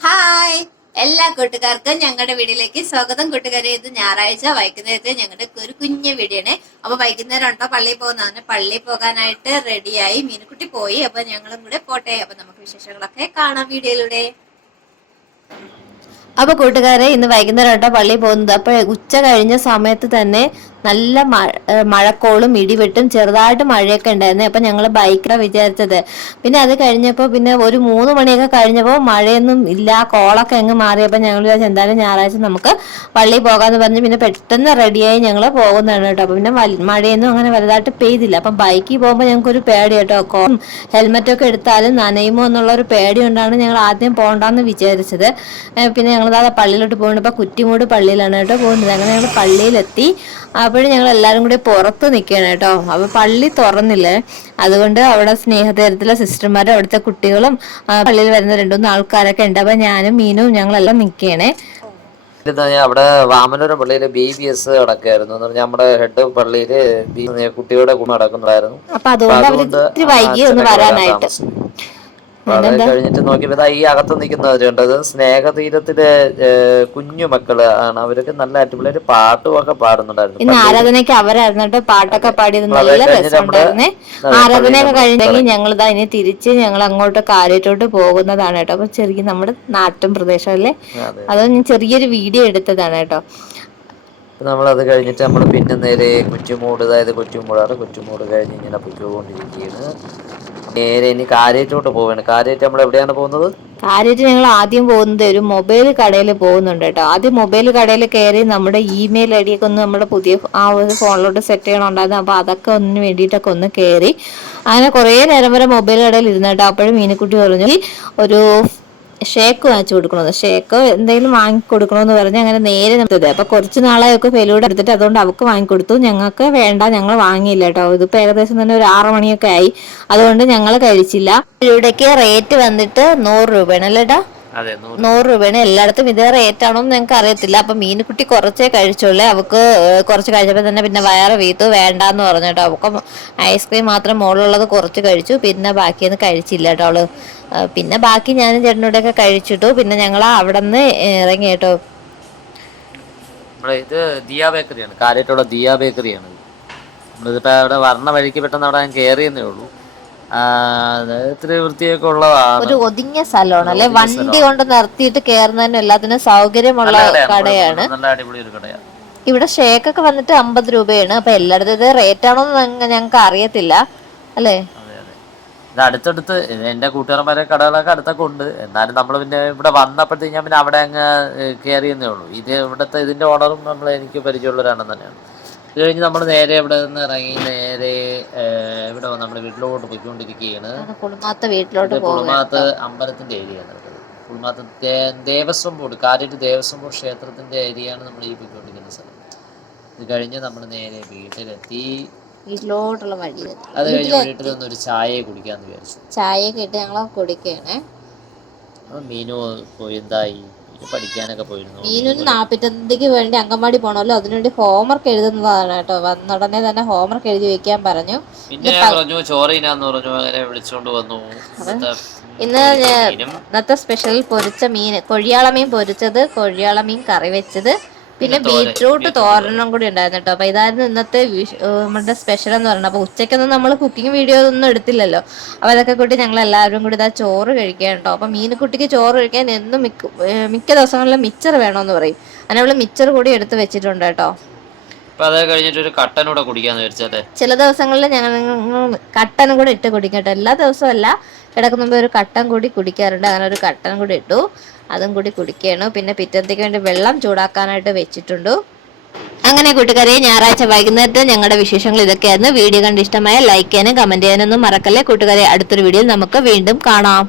Hi, എല്ലാ കൂട്ടുകാർക്കും ഞങ്ങളുടെ വീഡിയോയിലേക്ക് സ്വാഗതം. കൂട്ടുകാരെ, ഇത് ഞായറാഴ്ച വൈകുന്നേരത്തെ ഞങ്ങളുടെ ഒരു കുഞ്ഞു വീഡിയോ ആണ്. അപ്പൊ വൈകുന്നേരം ഉണ്ടോ പള്ളിയിൽ പോകുന്നതാണ്. പള്ളിയിൽ പോകാനായിട്ട് റെഡിയായി. മീനുക്കുട്ടി പോയി. അപ്പൊ ഞങ്ങളും കൂടെ പോട്ടെ. അപ്പൊ നമുക്ക് വിശേഷങ്ങളൊക്കെ കാണാം വീഡിയോയിലൂടെ. അപ്പൊ കൂട്ടുകാരെ, ഇന്ന് വൈകുന്നേരം കേട്ടോ പള്ളിയിൽ പോകുന്നത്. അപ്പൊ ഉച്ച കഴിഞ്ഞ സമയത്ത് തന്നെ നല്ല മഴക്കോളും ഇടിവെട്ടും ചെറുതായിട്ട് മഴയൊക്കെ ഉണ്ടായിരുന്നു. അപ്പൊ ഞങ്ങള് ബൈക്കാണ് വിചാരിച്ചത്. പിന്നെ അത് കഴിഞ്ഞപ്പോ പിന്നെ ഒരു 3 മണിയൊക്കെ കഴിഞ്ഞപ്പോ മഴയൊന്നും ഇല്ല, കോളൊക്കെ അങ്ങ് മാറിയപ്പോ ഞങ്ങൾ വിചാരിച്ചു എന്തായാലും ഞായറാഴ്ച നമുക്ക് പള്ളിയിൽ പോകാന്ന് പറഞ്ഞ് പിന്നെ പെട്ടെന്ന് റെഡിയായി ഞങ്ങൾ പോകുന്നതാണ് കേട്ടോ. അപ്പൊ പിന്നെ മഴയൊന്നും അങ്ങനെ വലുതായിട്ട് പെയ്തില്ല. അപ്പൊ ബൈക്കിൽ പോകുമ്പോൾ ഞങ്ങൾക്ക് ഒരു പേടി കേട്ടോ, ഹെൽമെറ്റൊക്കെ എടുത്താലും നനയുമോ എന്നുള്ള ഒരു പേടി കൊണ്ടാണ് ഞങ്ങൾ ആദ്യം പോകണ്ടെന്ന് വിചാരിച്ചത്. പിന്നെ ഞങ്ങൾ പള്ളിയിലോട്ട് പോകുന്നത്. ഇപ്പൊ കുറ്റിമൂട് പള്ളിയിലാണ് കേട്ടോ പോകുന്നത്. അങ്ങനെ ഞങ്ങൾ പള്ളിയിലെത്തി. അപ്പോഴും ഞങ്ങൾ എല്ലാവരും കൂടി പുറത്ത് നിൽക്കുകയാണ് കേട്ടോ. അപ്പൊ പള്ളി തുറന്നില്ലേ, അതുകൊണ്ട് അവിടെ സ്നേഹതീരത്തിലെ സിസ്റ്റർമാരും അവിടുത്തെ കുട്ടികളും പള്ളിയിൽ വരുന്ന 2-3 ആൾക്കാരൊക്കെ ഉണ്ട്. അപ്പൊ ഞാനും മീനും ഞങ്ങളെല്ലാം നിൽക്കുകയാണേ. അവിടെ വാമനപുരം പള്ളിയില് BBS നടക്കായിരുന്നു എന്ന് പറഞ്ഞാൽ നമ്മുടെ ഹെഡ് പള്ളിയില് കുട്ടികളുടെ കൂടെ നടക്കുന്നുണ്ടായിരുന്നു. അപ്പൊ അതുകൊണ്ട് വൈകി ഒന്ന് വരാനായിട്ട്. അപ്പൊ അത് കഴിഞ്ഞിട്ട് നോക്കിയപ്പോ ഈ അകത്ത് നിൽക്കുന്നവര് കണ്ടത് സ്നേഹതീരത്തിലെ കുഞ്ഞു മക്കള് ആണ്. അവരൊക്കെ നല്ല അടിപൊളി പാട്ടുമൊക്കെ പാടുന്നുണ്ടായിരുന്നു. ഇന്ന് ആരാധനയ്ക്ക് അവരായിരുന്നു പാട്ടൊക്കെ പാടിയത്. നല്ല രസമുണ്ടായിരുന്നേ. ആരാധനയൊക്കെ കഴിഞ്ഞെങ്കിൽ ഞങ്ങൾ ഇനി തിരിച്ച് ഞങ്ങൾ അങ്ങോട്ട് കാര്യത്തോട്ട് പോകുന്നതാണ് കേട്ടോ. അപ്പൊ ചെറിയ നമ്മുടെ നാട്ടും പ്രദേശം അല്ലേ, അത് ഞാൻ ചെറിയൊരു വീഡിയോ എടുത്തതാണ് കേട്ടോ. നമ്മളത് കഴിഞ്ഞിട്ട് നമ്മൾ പിന്നെ നേരെ കുറ്റിമൂട്, അതായത് കുറ്റിമൂട് കഴിഞ്ഞ് ഇങ്ങനെ പൊയ്ക്കൊണ്ടിരിക്കുകയാണ്. നേരെ ഇനി കാര്യത്തോട്ട് പോവാണ്. കാര്യത്ത് നമ്മൾ എവിടെയാണ് പോകുന്നത്? കാര്യമായിട്ട് ഞങ്ങൾ ആദ്യം പോകുന്നത് ഒരു മൊബൈൽ കടയിൽ പോകുന്നുണ്ട് കേട്ടോ. ആദ്യം മൊബൈൽ കടയിൽ കയറി നമ്മുടെ ഇമെയിൽ ID ഒക്കെ ഒന്ന് നമ്മുടെ പുതിയ ഒരു ഫോണിലോട്ട് സെറ്റ് ചെയ്യണമുണ്ടായിരുന്നു. അപ്പൊ അതൊക്കെ ഒന്നിന് വേണ്ടിയിട്ടൊക്കെ ഒന്ന് കയറി. അങ്ങനെ കുറെ നേരം വരെ മൊബൈൽ കടയിൽ ഇരുന്ന് കേട്ടോ. അപ്പോഴും മീനുക്കുട്ടി പറഞ്ഞു ഒരു ഷേക്ക് വാങ്ങിച്ചു കൊടുക്കണമെന്ന്, ഷേക്ക് എന്തെങ്കിലും വാങ്ങിക്കൊടുക്കണമെന്ന് പറഞ്ഞ് അങ്ങനെ നേരെ നിർത്തത്. അപ്പൊ കുറച്ച് നാളെയൊക്കെ ഫെലൂടെ എടുത്തിട്ട് അതുകൊണ്ട് അവക്ക് വാങ്ങിക്കൊടുത്തു. ഞങ്ങൾക്ക് വേണ്ട, ഞങ്ങൾ വാങ്ങിയില്ല കേട്ടോ. ഇതിപ്പോ ഏകദേശം തന്നെ ഒരു 6 മണിയൊക്കെ ആയി, അതുകൊണ്ട് ഞങ്ങൾ കഴിച്ചില്ല. ഫെലൂഡയ്ക്ക് റേറ്റ് വന്നിട്ട് 100 രൂപയാണ് അല്ലേട്ടാ? 100 രൂപയാണ്. എല്ലായിടത്തും ഇതേ റേറ്റ് ആണോ എന്ന് ഞങ്ങൾക്ക് അറിയത്തില്ല. അപ്പൊ മീനുക്കുട്ടി കുറച്ചേ കഴിച്ചുള്ളേ. അവക്ക് കുറച്ച് കഴിച്ചപ്പോ തന്നെ പിന്നെ വയറ് വീത്തു, വേണ്ടാന്ന് പറഞ്ഞു കേട്ടോ. അവക്ക് ഐസ്ക്രീം മാത്രം മുകളിലുള്ളത് കുറച്ച് കഴിച്ചു, പിന്നെ ബാക്കിയൊന്നും കഴിച്ചില്ല കേട്ടോ അവള്. പിന്നെ ബാക്കി ഞാനും ചേട്ടനോടൊക്കെ കഴിച്ചിട്ടു. പിന്നെ ഞങ്ങൾ അവിടെ നിന്ന് ഇറങ്ങി കേട്ടോ. ഇത് ദിയ ബേക്കറിയാണ്, കാര്യത്തുള്ള ദിയ ബേക്കറിയാണ്. നമ്മളിതിപ്പോ അവിടെ വരണ വഴിക്ക് പെട്ടെന്ന് അവിടെ ഞാൻ കയറിയെന്നേ ഉള്ളൂ. ഇത്തിരി വൃത്തിയൊക്കെ ഉള്ളതാണ്. ഒരു ഒതുങ്ങിയ സ്ഥലമാണ് അല്ലെ, വണ്ടി കൊണ്ട് നിർത്തിയിട്ട് കയറുന്നതിനും എല്ലാത്തിനും സൗകര്യമുള്ള കടയാണ്. നല്ല അടിപൊളി ഒരു കടയാണ്. ഇവിടെ ഷേക്കൊക്കെ വന്നിട്ട് 50 രൂപയാണ്. അപ്പൊ എല്ലായിടത്തും ഇത് റേറ്റ് ആണോ എന്ന് ഞങ്ങൾക്ക് അറിയത്തില്ല അല്ലേ. ഇത് അടുത്തടുത്ത് എന്റെ കൂട്ടുകാരന്മാരെ കടകളൊക്കെ അടുത്തൊക്കെ ഉണ്ട്. എന്നാലും നമ്മൾ പിന്നെ ഇവിടെ വന്നപ്പോഴത്തേക്ക് ഞാൻ പിന്നെ അവിടെ അങ്ങ് കയറിയെന്നേ ഉള്ളൂ. ഇതിന്റെ ഓണറും എനിക്ക് പരിചയമുള്ളവരാണെന്ന് തന്നെയാണ്. ഇത് കഴിഞ്ഞ് നമ്മൾ നേരെ ഇവിടെ നിന്ന് ഇറങ്ങി നേരെ ഇവിടെ നമ്മുടെ വീട്ടിലോട്ട് പോയിക്കൊണ്ടിരിക്കുകയാണ്. കുളുമാത്ത് അമ്പലത്തിന്റെ ഏരിയയാണ്. കുളുമാത്ത് ദേവസ്വം ബോർഡ്, കാര്യമായിട്ട് ദേവസ്വം ബോർഡ് ക്ഷേത്രത്തിന്റെ ഏരിയയാണ് നമ്മൾ ഈ പോയിക്കൊണ്ടിരിക്കുന്ന സ്ഥലം. ഇത് കഴിഞ്ഞ് നമ്മൾ നേരെ വീട്ടിലെത്തി. വീട്ടിലോട്ടുള്ള വഴി അത് കഴിഞ്ഞ് വീട്ടിൽ നിന്ന് ഒരു ചായ കുടിക്കാന്ന് വിചാരിച്ചു. ചായയൊക്കെ ഇട്ട് ഞങ്ങൾ കുടിക്കുകയാണേ. മീനു പോയി, എന്തായി? പഠിക്കാനൊക്കെ പോയിരുന്നു. മീനു 45 വേണ്ടി അങ്കൻവാടി പോണല്ലോ, അതിനുവേണ്ടി ഹോംവർക്ക് എഴുതുന്നതാണ് കേട്ടോ. വന്നുടനെ തന്നെ ഹോംവർക്ക് എഴുതി വെക്കാൻ പറഞ്ഞു. പിന്നെ പറഞ്ഞു ചോറിനാന്ന് പറഞ്ഞു, അങ്ങനെ വിളിച്ചോണ്ട് വന്നു. ഇന്നത്തെ സ്പെഷ്യൽ പൊരിച്ച മീൻ, കൊഴിയാള മീൻ പൊരിച്ചത്, കൊഴിയാള മീൻ കറി വെച്ചത്, പിന്നെ ബീറ്റ്റൂട്ട് തോരനും കൂടി ഉണ്ടായിരുന്നു കേട്ടോ. അപ്പൊ ഇതായിരുന്നു ഇന്നത്തെ നമ്മുടെ സ്പെഷ്യൽ എന്ന് പറയുന്നത്. അപ്പൊ ഉച്ചയ്ക്കൊന്നും നമ്മൾ കുക്കിംഗ് വീഡിയോ ഒന്നും എടുത്തില്ലല്ലോ. അപ്പൊ അതൊക്കെ കൂട്ടി ഞങ്ങൾ എല്ലാവരും കൂടി ഇതാ ചോറ് കഴിക്കാൻ കേട്ടോ. അപ്പൊ മീനുകുട്ടിക്ക് ചോറ് കഴിക്കാൻ എന്നും മിക്ക ദിവസങ്ങളിലും മിച്ചർ വേണമെന്ന് പറയും. അങ്ങനെ അവള് മിച്ചർ കൂടി എടുത്ത് വെച്ചിട്ടുണ്ട് കേട്ടോ. ചില ദിവസങ്ങളിൽ ഞങ്ങൾ കട്ടനും കൂടി ഇട്ട് കുടിക്കും കേട്ടോ. എല്ലാ ദിവസവും അല്ല, കിടക്കുന്ന മുമ്പ് ഒരു കട്ടൻ കൂടി കുടിക്കാറുണ്ട്. അങ്ങനെ ഒരു കട്ടൻ കൂടി ഇട്ടു, അതും കൂടി കുടിക്കുകയാണ്. പിന്നെ പിറ്റത്തേക്ക് വേണ്ടി വെള്ളം ചൂടാക്കാനായിട്ട് വെച്ചിട്ടുണ്ട്. അങ്ങനെ കൂട്ടുകാരെ, ഞായറാഴ്ച വൈകുന്നേരത്തെ ഞങ്ങളുടെ വിശേഷങ്ങൾ ഇതൊക്കെയായിരുന്നു. വീഡിയോ കണ്ട് ഇഷ്ടമായ ലൈക്ക് ചെയ്യാനും കമന്റ് ചെയ്യാനൊന്നും മറക്കല്ലേ കൂട്ടുകാരെ. അടുത്തൊരു വീഡിയോയിൽ നമുക്ക് വീണ്ടും കാണാം.